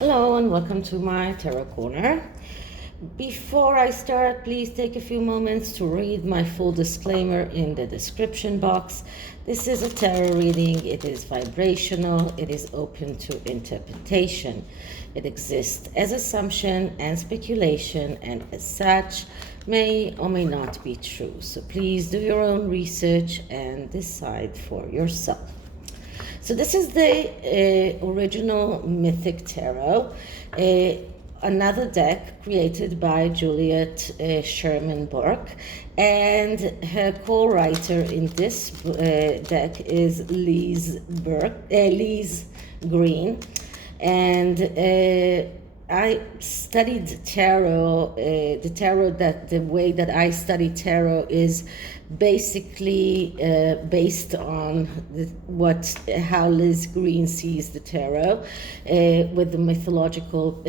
Hello and welcome to my Tarot Corner. Before I start, please take a few moments to read my full disclaimer in the description box. This is a tarot reading. It is vibrational. It is open to interpretation. It exists as assumption and speculation, and as such may or may not be true. So please do your own research and decide for yourself. So this is the original Mythic Tarot, another deck created by Juliet Sherman Burke, and her co-writer in this deck is Lise Green, and I studied tarot. The way that I study tarot is basically based on how Liz Green sees the tarot, with the mythological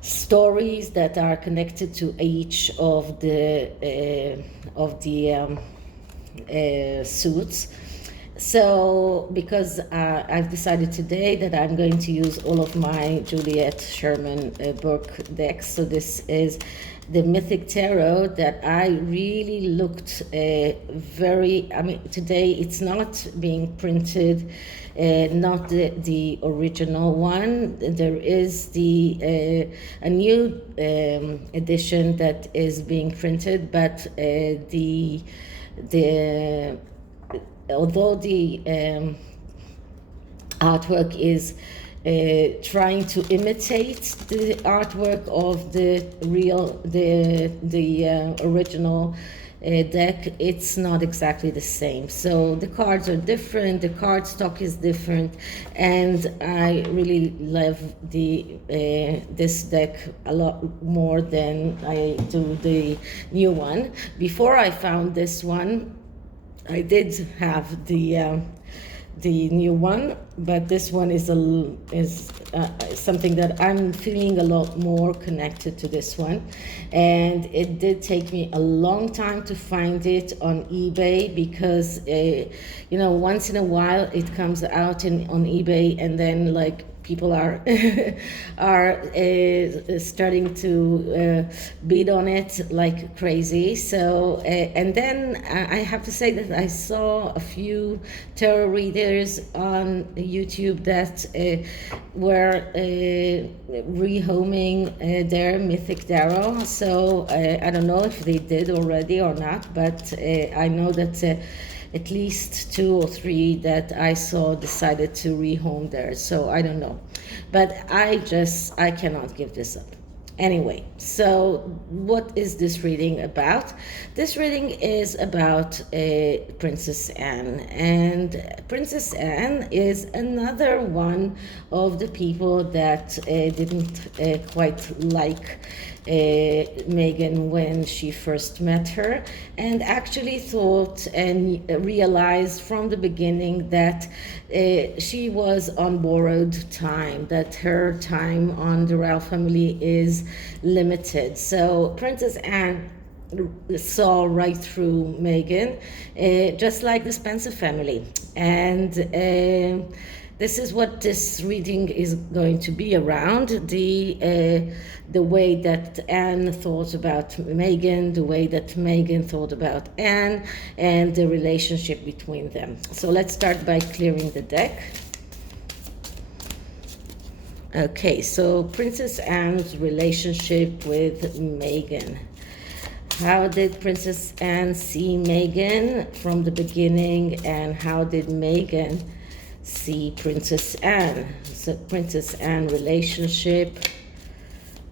stories that are connected to each of the suits. So, because I've decided today that I'm going to use all of my Juliet Sherman Burke decks. So this is the Mythic Tarot that I really looked today it's not being printed, not the original one. There is a new edition that is being printed, but although the artwork is trying to imitate the artwork of the original deck, it's not exactly the same. So the cards are different, the card stock is different, and I really love this deck a lot more than I do the new one. Before I found this one, I did have the new one, but this one is something that I'm feeling a lot more connected to this one, and it did take me a long time to find it on eBay because once in a while it comes out on eBay, and then people are starting to bid on it like crazy. So and then I have to say that I saw a few tarot readers on YouTube that were rehoming their Mythic Tarot. So I don't know if they did already or not, but I know that at least 2 or 3 that I saw decided to rehome theirs. So I don't know, but I cannot give this up. Anyway, so what is this reading about? This reading is about Princess Anne, and Princess Anne is another one of the people that didn't quite like Meghan when she first met her, and actually thought and realized from the beginning that she was on borrowed time, that her time on the royal family is limited. So Princess Anne saw right through Meghan, just like the Spencer family, and this is what this reading is going to be around, the way that Anne thought about Meghan, the way that Meghan thought about Anne, and the relationship between them. So let's start by clearing the deck. Okay, so Princess Anne's relationship with Meghan. How did Princess Anne see Meghan from the beginning, and how did Meghan see Princess Anne? So Princess Anne relationship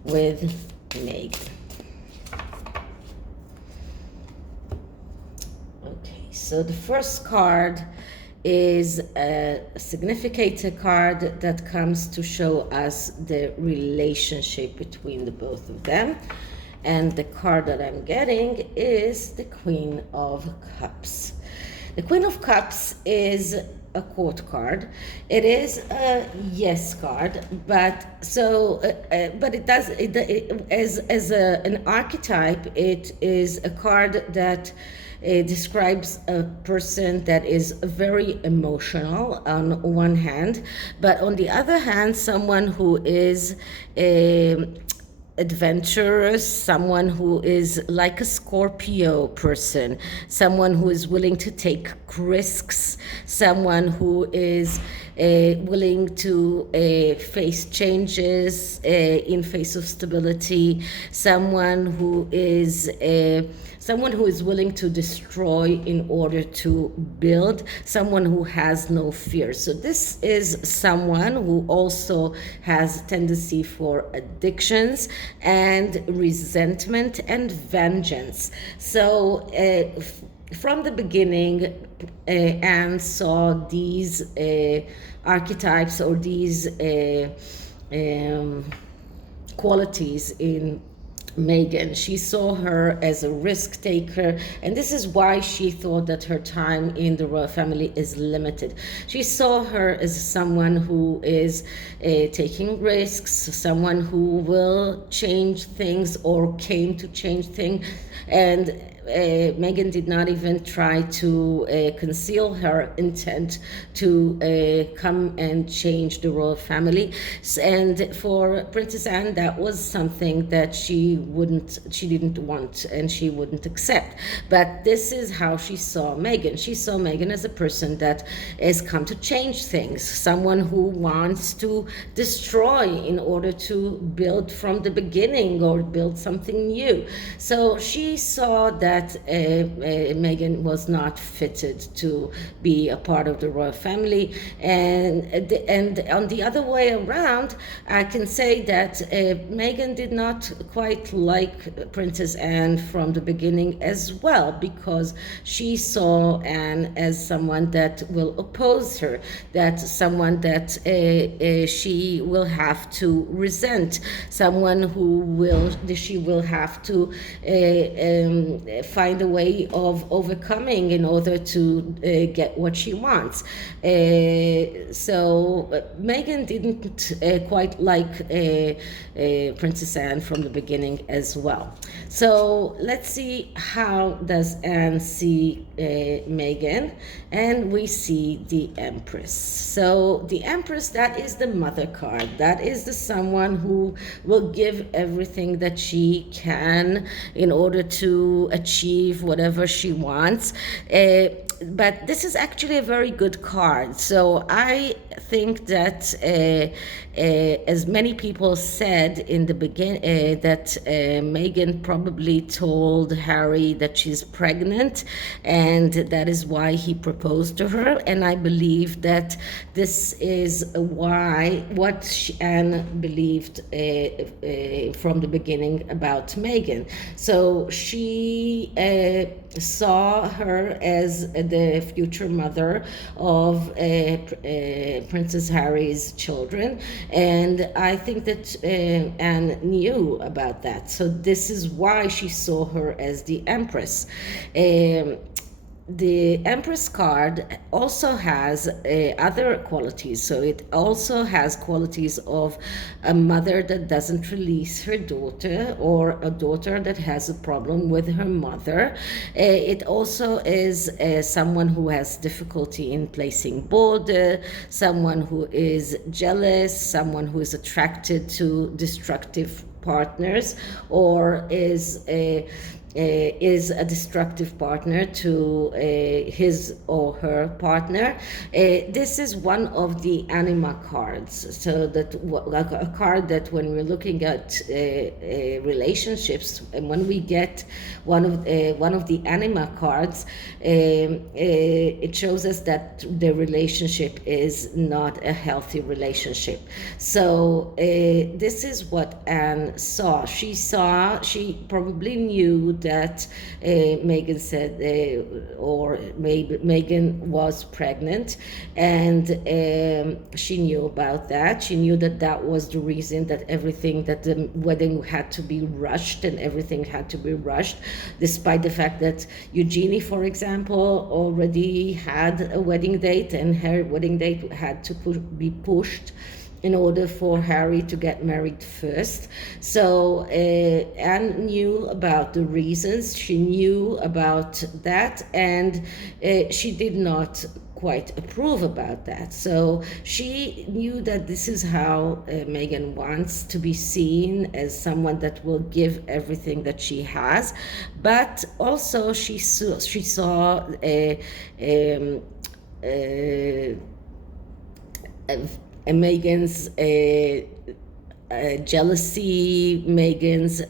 with Meghan. Okay, so the first card is a significator card that comes to show us the relationship between the both of them. And the card that I'm getting is the Queen of Cups. The Queen of Cups is a court card. It is a yes card, but it does as an archetype. It is a card that describes a person that is very emotional on one hand, but on the other hand, someone who is adventurous, someone who is like a Scorpio person, someone who is willing to take risks, someone who is willing to face changes in face of stability, someone who is willing to destroy in order to build, someone who has no fear. So this is someone who also has tendency for addictions and resentment and vengeance. So from the beginning, Anne saw these archetypes or these qualities in Meghan. She saw her as a risk taker, and this is why she thought that her time in the royal family is limited. She saw her as someone who is taking risks, someone who will change things or came to change things, and Meghan did not even try to conceal her intent to come and change the royal family. And for Princess Anne, that was something that she didn't want and she wouldn't accept. But this is how she saw Meghan. She saw Meghan as a person that has come to change things, someone who wants to destroy in order to build from the beginning or build something new. So she saw that Meghan was not fitted to be a part of the royal family, and on the other way around, I can say that Meghan did not quite like Princess Anne from the beginning as well, because she saw Anne as someone that will oppose her, that someone that she will have to resent, someone she will have to find a way of overcoming in order to get what she wants. So Meghan didn't quite like Princess Anne from the beginning as well. So let's see, how does Anne see Meghan? And we see the Empress. So the Empress, that is the mother card. That is the someone who will give everything that she can in order to achieve whatever she wants. But this is actually a very good card. So I think that as many people said in the beginning, that Meghan probably told Harry that she's pregnant, and that is why he proposed to her. And I believe that this is what Anne believed from the beginning about Meghan. So she saw her as the future mother of Princess Harry's children, and I think that Anne knew about that. So this is why she saw her as the Empress. The Empress card also has other qualities. So it also has qualities of a mother that doesn't release her daughter, or a daughter that has a problem with her mother. It also is someone who has difficulty in placing border, someone who is jealous, someone who is attracted to destructive partners, or is a destructive partner to his or her partner. This is one of the anima cards. So that a card that when we're looking at relationships, and when we get one of the anima cards, it shows us that the relationship is not a healthy relationship. So this is what Anne saw. She probably knew that Meghan said, or maybe Meghan was pregnant, and she knew about that. She knew that that was the reason that the wedding had to be rushed, and everything had to be rushed, despite the fact that Eugenie, for example, already had a wedding date, and her wedding date had to be pushed in order for Harry to get married first. So Anne knew about the reasons, she knew about that, and she did not quite approve about that. So she knew that this is how Meghan wants to be seen, as someone that will give everything that she has, but also she saw Meghan's jealousy, Meghan's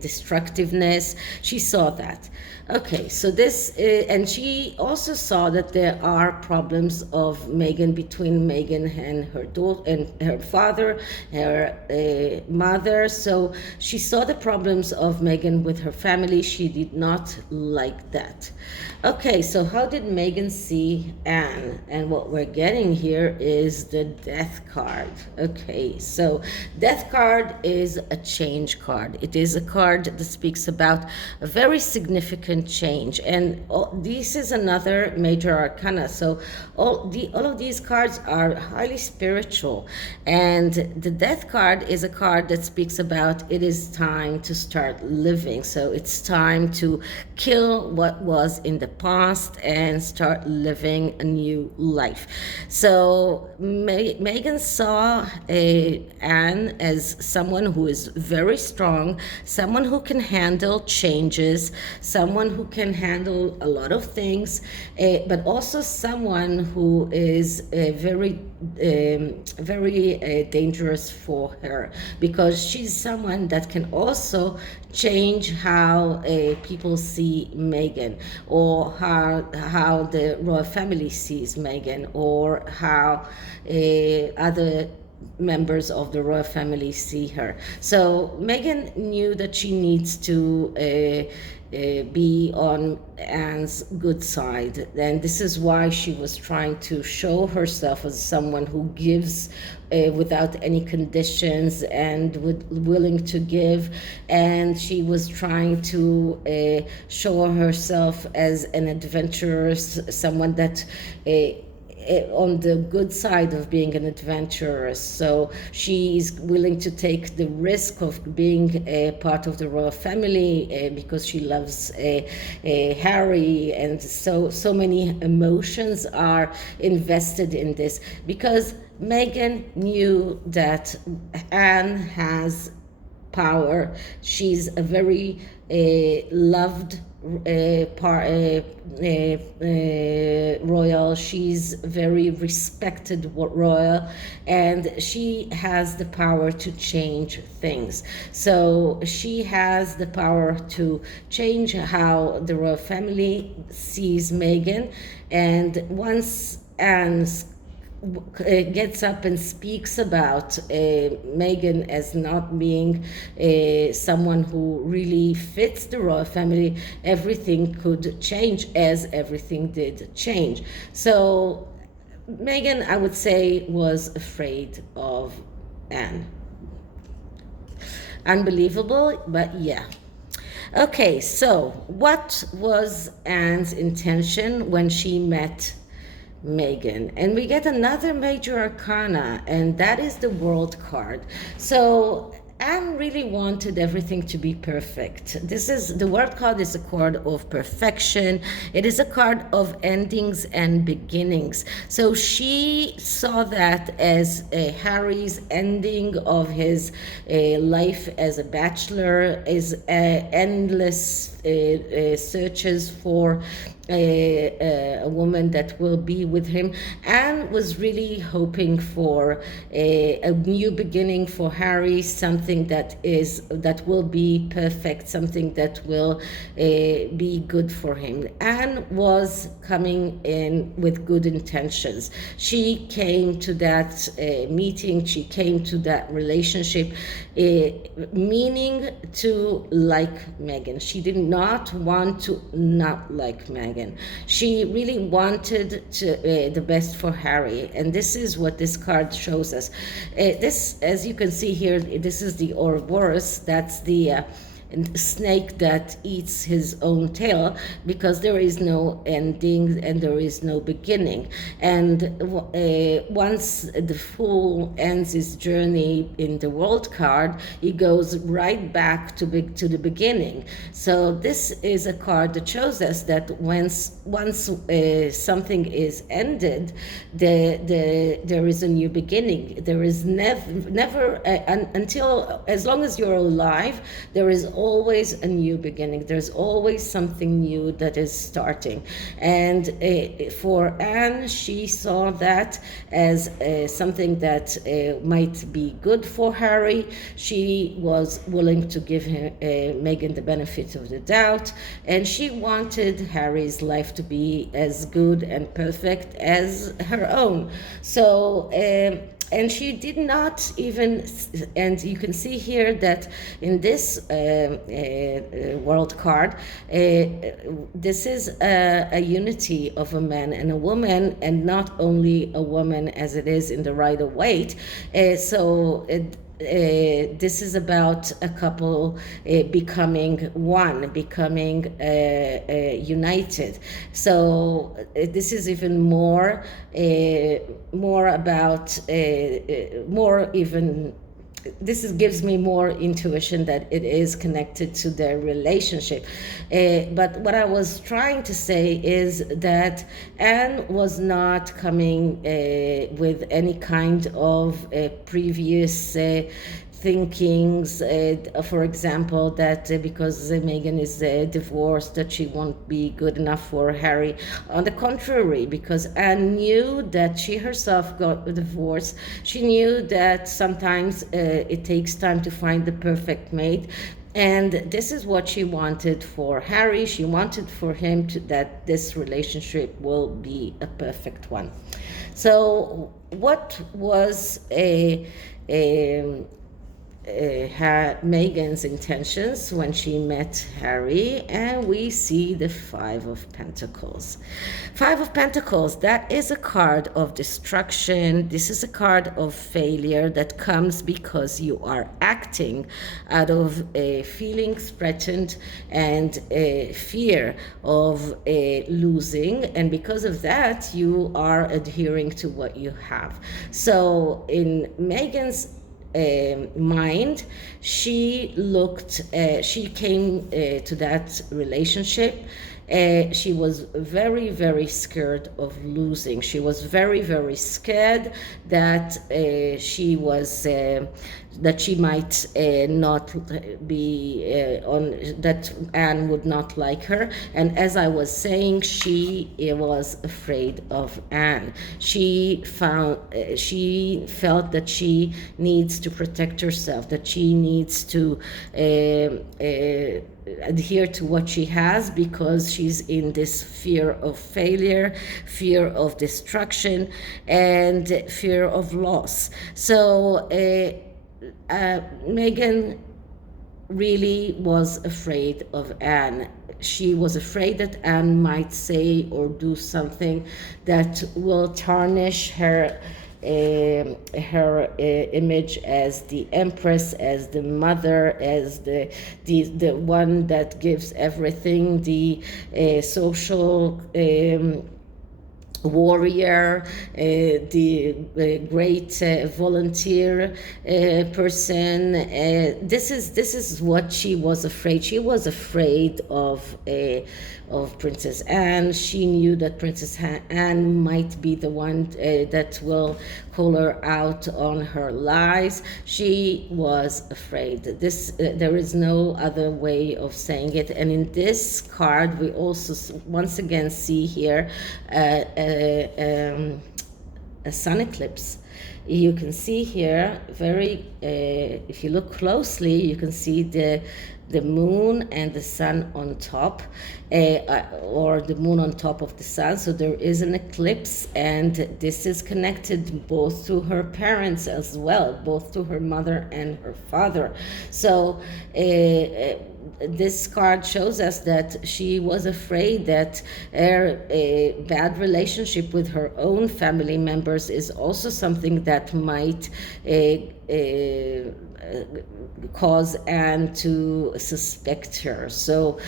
destructiveness. She saw that. Okay, so this, and she also saw that there are problems of Meghan, between Meghan and her daughter and her father, her mother. So she saw the problems of Meghan with her family. She did not like that. Okay, so how did Meghan see Anne? And what we're getting here is the Death card. Okay, so Death card is a change card. It is a card that speaks about a very significant change, and this is another major arcana. So all of these cards are highly spiritual, and the Death card is a card that speaks about it is time to start living. So it's time to kill what was in the past and start living a new life. So Meghan saw Anne as someone who is very strong, someone who can handle changes, someone who can handle a lot of things, but also someone who is very dangerous for her, because she's someone that can also change how people see Meghan, or how the royal family sees Meghan, or how other members of the royal family see her. So Meghan knew that she needs to be on Anne's good side, and this is why she was trying to show herself as someone who gives without any conditions and willing to give, and she was trying to show herself as an adventurous, someone that on the good side of being an adventurous. So she's willing to take the risk of being a part of the royal family because she loves Harry, and so many emotions are invested in this, because Meghan knew that Anne has power. She's a very loved royal. She's very respected royal, and she has the power to change things. So she has the power to change how the royal family sees Meghan, and once Anne's gets up and speaks about Meghan as not being someone who really fits the royal family, everything could change, as everything did change. So Meghan, I would say, was afraid of Anne. Unbelievable, but yeah. Okay, so what was Anne's intention when she met Meghan? And we get another major arcana, and that is the World card. So Anne really wanted everything to be perfect. The World card is a card of perfection. It is a card of endings and beginnings. So she saw that as Harry's ending of his life as a bachelor, is endless searches for a woman that will be with him. Anne was really hoping for a new beginning for Harry, something that will be perfect, something that will be good for him. Anne was coming in with good intentions. She came to that meeting, she came to that relationship meaning to like Meghan. She did not want to not like Meghan. She really wanted the best for Harry, and this is what this card shows us. This, as you can see here, this is the Ouroboros. That's the snake that eats his own tail, because there is no ending and there is no beginning. And once the fool ends his journey in the world card, he goes right back to the beginning. So this is a card that shows us that once something is ended, there is a new beginning. There is never until, as long as you're alive, there is always a new beginning. There's always something new that is starting. And for Anne, she saw that as something that might be good for Harry. She was willing to give Meghan the benefit of the doubt, and she wanted Harry's life to be as good and perfect as her own. So and she did not even, and you can see here that in this world card, this is a unity of a man and a woman, and not only a woman as it is in the Rider-Waite. This is about a couple becoming one, becoming united. So this is even more about more even. This gives me more intuition that it is connected to their relationship. But what I was trying to say is that Anne was not coming with any kind of previous thinkings, for example, that because Meghan is divorced, that she won't be good enough for Harry. On the contrary, because Anne knew that she herself got a divorce. She knew that sometimes it takes time to find the perfect mate. And this is what she wanted for Harry. She wanted for him that this relationship will be a perfect one. So what was Meghan's intentions when she met Harry? And we see the Five of Pentacles. Five of Pentacles, that is a card of destruction. This is a card of failure that comes because you are acting out of feelings threatened and fear of losing, and because of that you are adhering to what you have. So in Meghan's mind, she came to that relationship. She was very, very scared of losing. She was very, very scared that that she might not be that Anne would not like her. And as I was saying, she was afraid of Anne. She felt that she needs to protect herself, that she needs to adhere to what she has, because she's in this fear of failure, fear of destruction, and fear of loss. So Meghan really was afraid of Anne. She was afraid that Anne might say or do something that will tarnish her image as the Empress, as the mother, as the one that gives everything, the social warrior, the great volunteer person. This is what she was afraid. She was afraid of Princess Anne. She knew that Princess Anne might be the one that will call her out on her lies. She was afraid. There is no other way of saying it. And in this card, we also once again see here a sun eclipse. You can see here if you look closely, you can see the moon and the sun on top, or the moon on top of the sun. So there is an eclipse, and this is connected both to her parents as well, both to her mother and her father. So this card shows us that she was afraid that her bad relationship with her own family members is also something something that might cause Anne to suspect her. So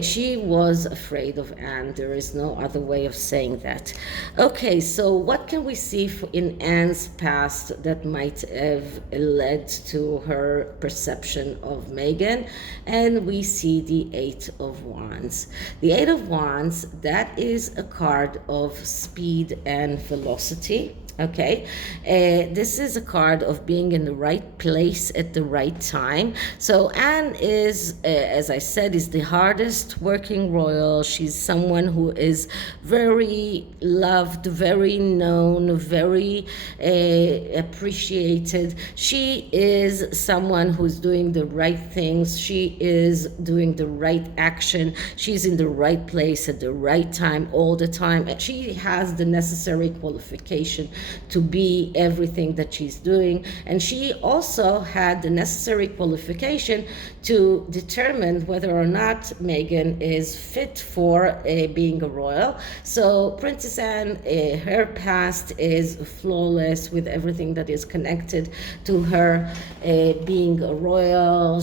she was afraid of Anne. There is no other way of saying that. Okay, so what can we see in Anne's past that might have led to her perception of Meghan? And we see the Eight of Wands. The Eight of Wands, that is a card of speed and velocity. Okay, this is a card of being in the right place at the right time. So Anne is, as I said, is the hardest working royal. She's someone who is very loved, very known, very appreciated. She is someone who's doing the right things. She is doing the right action. She's in the right place at the right time all the time. And she has the necessary qualification to be everything that she's doing. And she also had the necessary qualification to determine whether or not Meghan is fit for being a royal. So Princess Anne, her past is flawless with everything that is connected to her being a royal.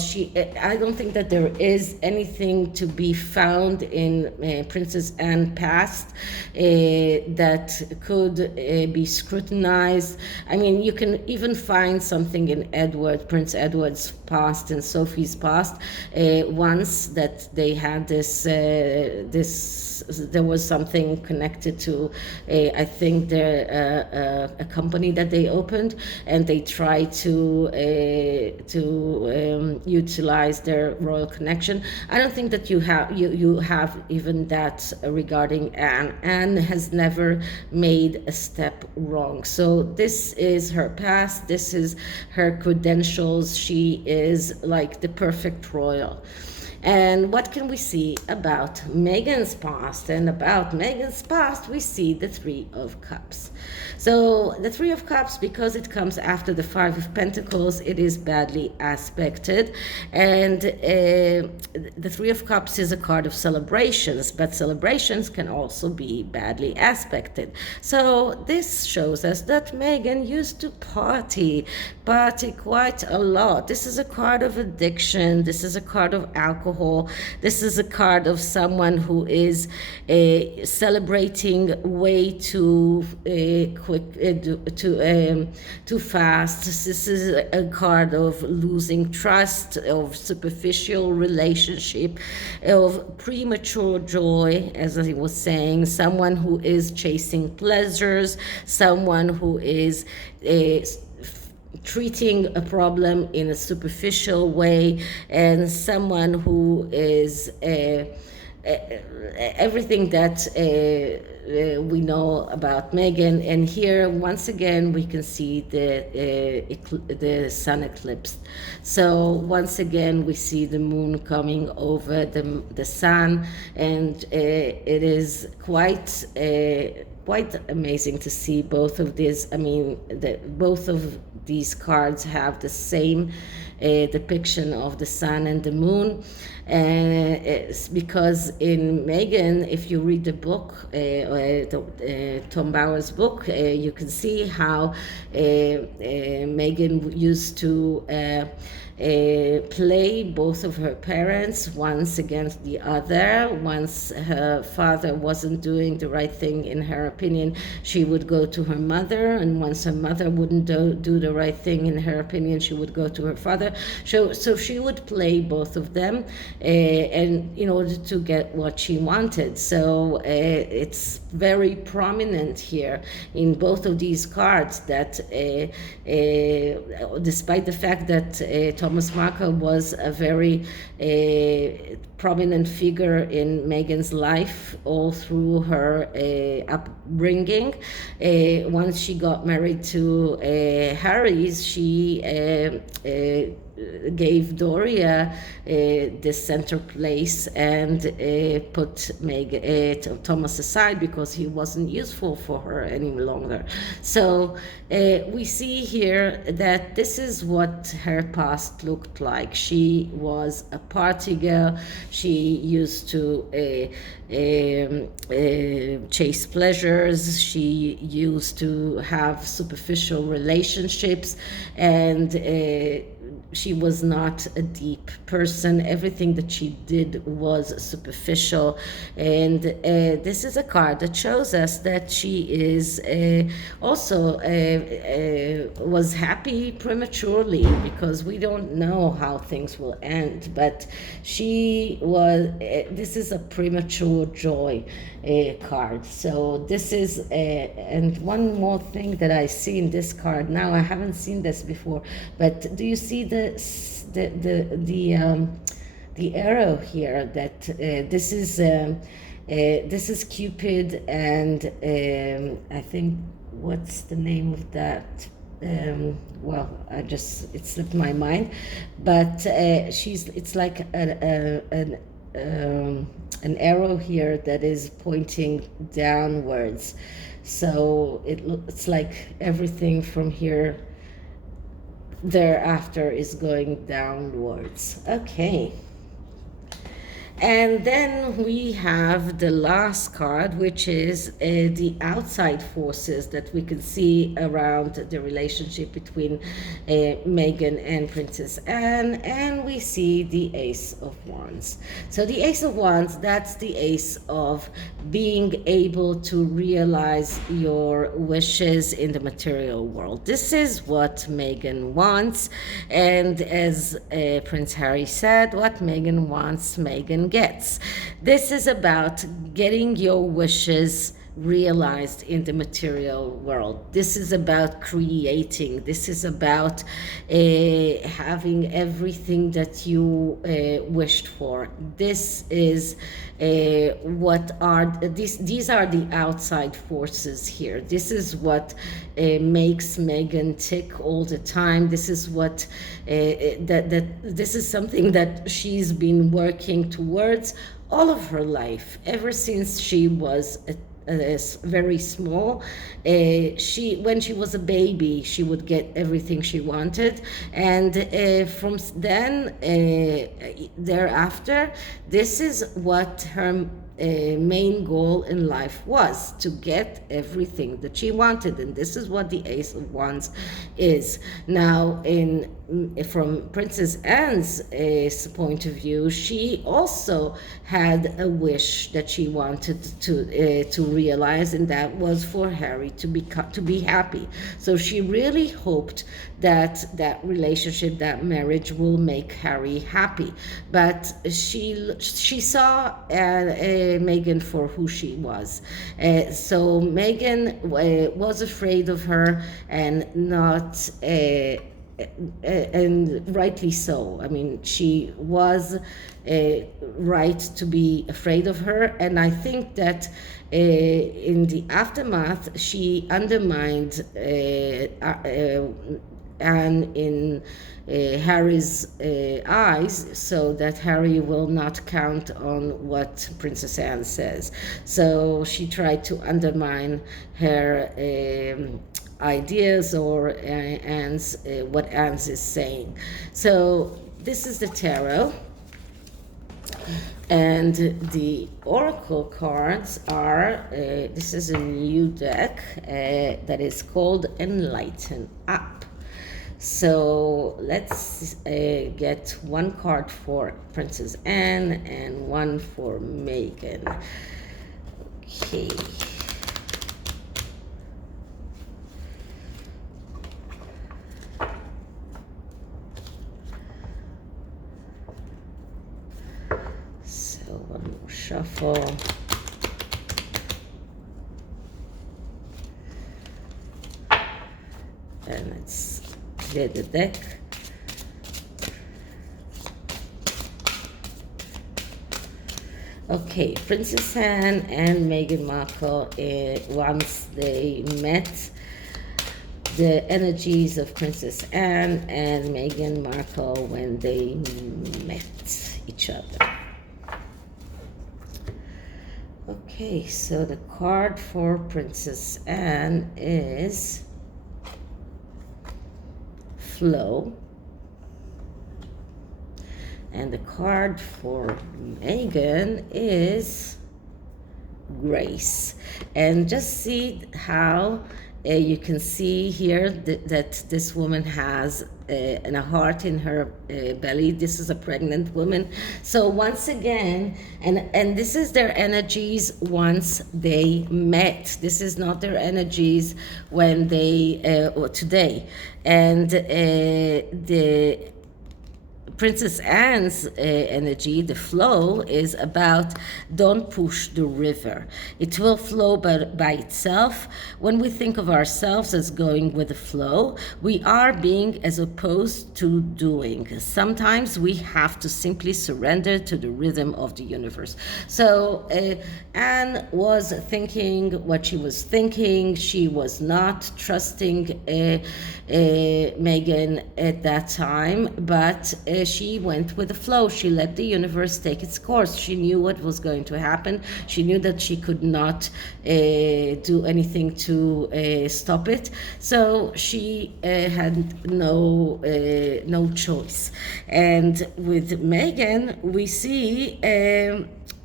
I don't think that there is anything to be found in Princess Anne's past that could be scrutinized. I mean, you can even find something in Prince Edward's past and Sophie's past. Once that they had there was something connected to, I think, a company that they opened, and they tried to utilize their royal connection. I don't think that you have even that regarding Anne. Anne has never made a step wrong. So this is her past. This is her credentials. She is like the perfect royal. And what can we see about Meghan's past? And about Meghan's past, we see the Three of Cups. So the Three of Cups, because it comes after the Five of Pentacles, it is badly aspected. And the Three of Cups is a card of celebrations, but celebrations can also be badly aspected. So this shows us that Meghan used to party quite a lot. This is a card of addiction. This is a card of alcohol. This is a card of someone who is celebrating way too too fast. This is a card of losing trust, of superficial relationship, of premature joy, as I was saying, someone who is chasing pleasures, someone who is treating a problem in a superficial way, and someone who is everything that we know about Meghan. And here once again we can see the sun eclipse. So once again we see the moon coming over the sun, and it is quite amazing to see both of these. I mean, both of these cards have the same depiction of the sun and the moon. It's because in Meghan, if you read the book, Tom Bauer's book, you can see how Meghan used to play both of her parents, once against the other. Once her father wasn't doing the right thing in her opinion, she would go to her mother, and once her mother wouldn't do the right thing in her opinion, she would go to her father. So she would play both of them, and in order to get what she wanted. So it's very prominent here in both of these cards that despite the fact that Thomas Markle was a very prominent figure in Meghan's life all through her upbringing. Once she got married to Harry, she gave Doria this center place and put Thomas aside because he wasn't useful for her any longer. So we see here that this is what her past looked like. She was a party girl. She used to chase pleasures. She used to have superficial relationships, and she was not a deep person. Everything that she did was superficial. And this is a card that shows us that she is also was happy prematurely, because we don't know how things will end. But she was, this is a premature joy card. So this is, and one more thing that I see in this card now, I haven't seen this before, but do you see the arrow here? That this is Cupid, and I think, what's the name of that? Well, it slipped my mind, but it's like an arrow here that is pointing downwards. So it's like everything from here thereafter is going downwards. Okay. And then we have the last card, which is the outside forces that we can see around the relationship between Meghan and Princess Anne, and we see the Ace of Wands. So the Ace of Wands, that's the ace of being able to realize your wishes in the material world. This is what Meghan wants, and as Prince Harry said, what Meghan wants, Meghan gets. This is about getting your wishes realized in the material world. This is about creating. This is about having everything that you wished for. This is what are these are the outside forces here. This is what makes Meghan tick all the time. This is what this is something that she's been working towards all of her life, ever since she was very small. When she was a baby, she would get everything she wanted, and from then thereafter, this is what her main goal in life was, to get everything that she wanted. And this is what the Ace of Wands is. Now, from Princess Anne's point of view, she also had a wish that she wanted to realize, and that was for Harry to be happy. So she really hoped that that relationship, that marriage, will make Harry happy. But she saw Meghan for who she was. So Meghan was afraid of her, and not and rightly so. I mean, she was right to be afraid of her, and I think that in the aftermath, she undermined Anne in Harry's eyes, so that Harry will not count on what Princess Anne says. So she tried to undermine her ideas, or Anne's what Anne's is saying. So this is the tarot, and the oracle cards are this is a new deck that is called Enlighten Up. So let's get one card for Princess Anne and one for Meghan. Okay. So one more shuffle. And let's clear the deck. Okay, Princess Anne and Meghan Markle, once they met, the energies of Princess Anne and Meghan Markle when they met each other. Okay, so the card for Princess Anne is Flow. And the card for Meghan is Grace. And just see how you can see here that this woman has a heart in her belly. This is a pregnant woman. So once again, and this is their energies once they met. This is not their energies when they or today. And the Princess Anne's energy, the flow, is about don't push the river. It will flow by itself. When we think of ourselves as going with the flow, we are being as opposed to doing. Sometimes we have to simply surrender to the rhythm of the universe. So Anne was thinking what she was thinking. She was not trusting Meghan at that time, but she went with the flow. She let the universe take its course. She knew what was going to happen. She knew that she could not do anything to stop it. So she had no choice. And with Meghan, we see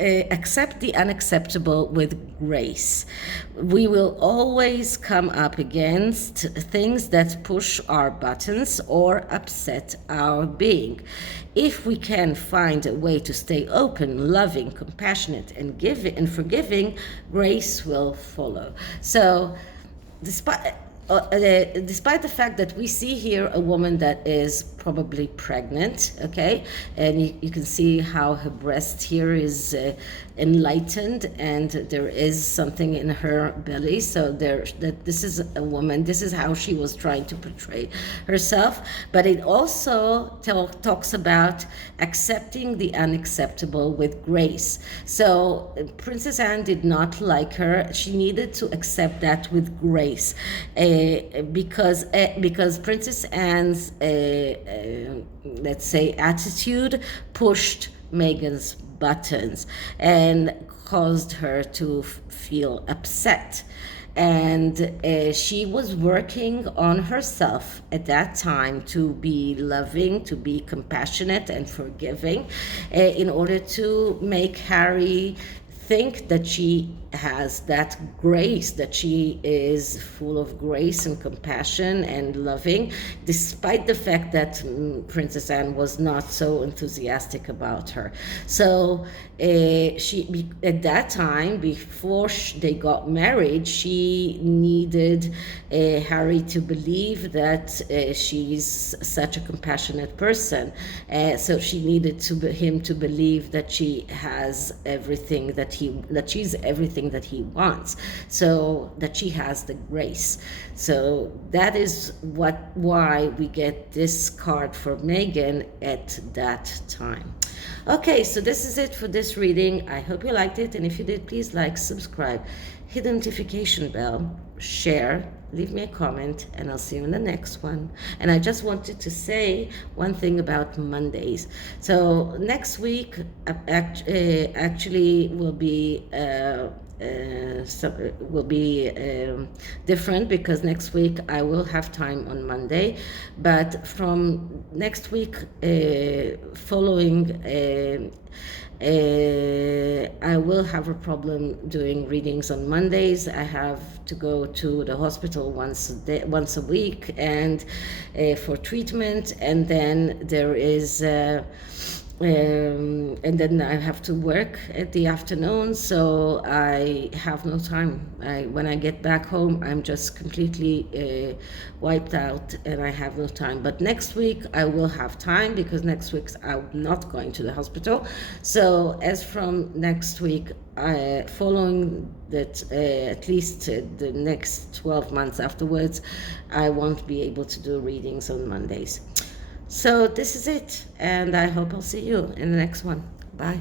accept the unacceptable with grace. We will always come up against things that push our buttons or upset our being. If we can find a way to stay open, loving, compassionate, and giving and forgiving, grace will follow. So despite the fact that we see here a woman that is probably pregnant, okay, and you can see how her breast here is enlightened, and there is something in her belly. So that this is a woman. This is how she was trying to portray herself. But it also talks about accepting the unacceptable with grace. So Princess Anne did not like her. She needed to accept that with grace, because Princess Anne's let's say attitude pushed Meghan's buttons and caused her to feel upset. And she was working on herself at that time to be loving, to be compassionate and forgiving, in order to make Harry think that she has that grace, that she is full of grace and compassion and loving, despite the fact that Princess Anne was not so enthusiastic about her. So she, at that time, before they got married, she needed Harry to believe that she's such a compassionate person. So she needed him to believe that she has everything that she's everything that he wants, so that she has the grace. So that is why we get this card for Meghan at that time. Okay, so this is it for this reading. I hope you liked it, and if you did, please like, subscribe, hit the notification bell, share, leave me a comment, and I'll see you in the next one. And I just wanted to say one thing about Mondays. So next week actually will be different, because next week I will have time on Monday, but from next week following I will have a problem doing readings on Mondays. I have to go to the hospital once a week, and for treatment, and then there is and then I have to work at the afternoon, so I have no time. When I get back home, I'm just completely wiped out, and I have no time. But next week I will have time, because next week I'm not going to the hospital. So as from next week, following that, at least the next 12 months afterwards, I won't be able to do readings on Mondays. So this is it, and I hope I'll see you in the next one. Bye.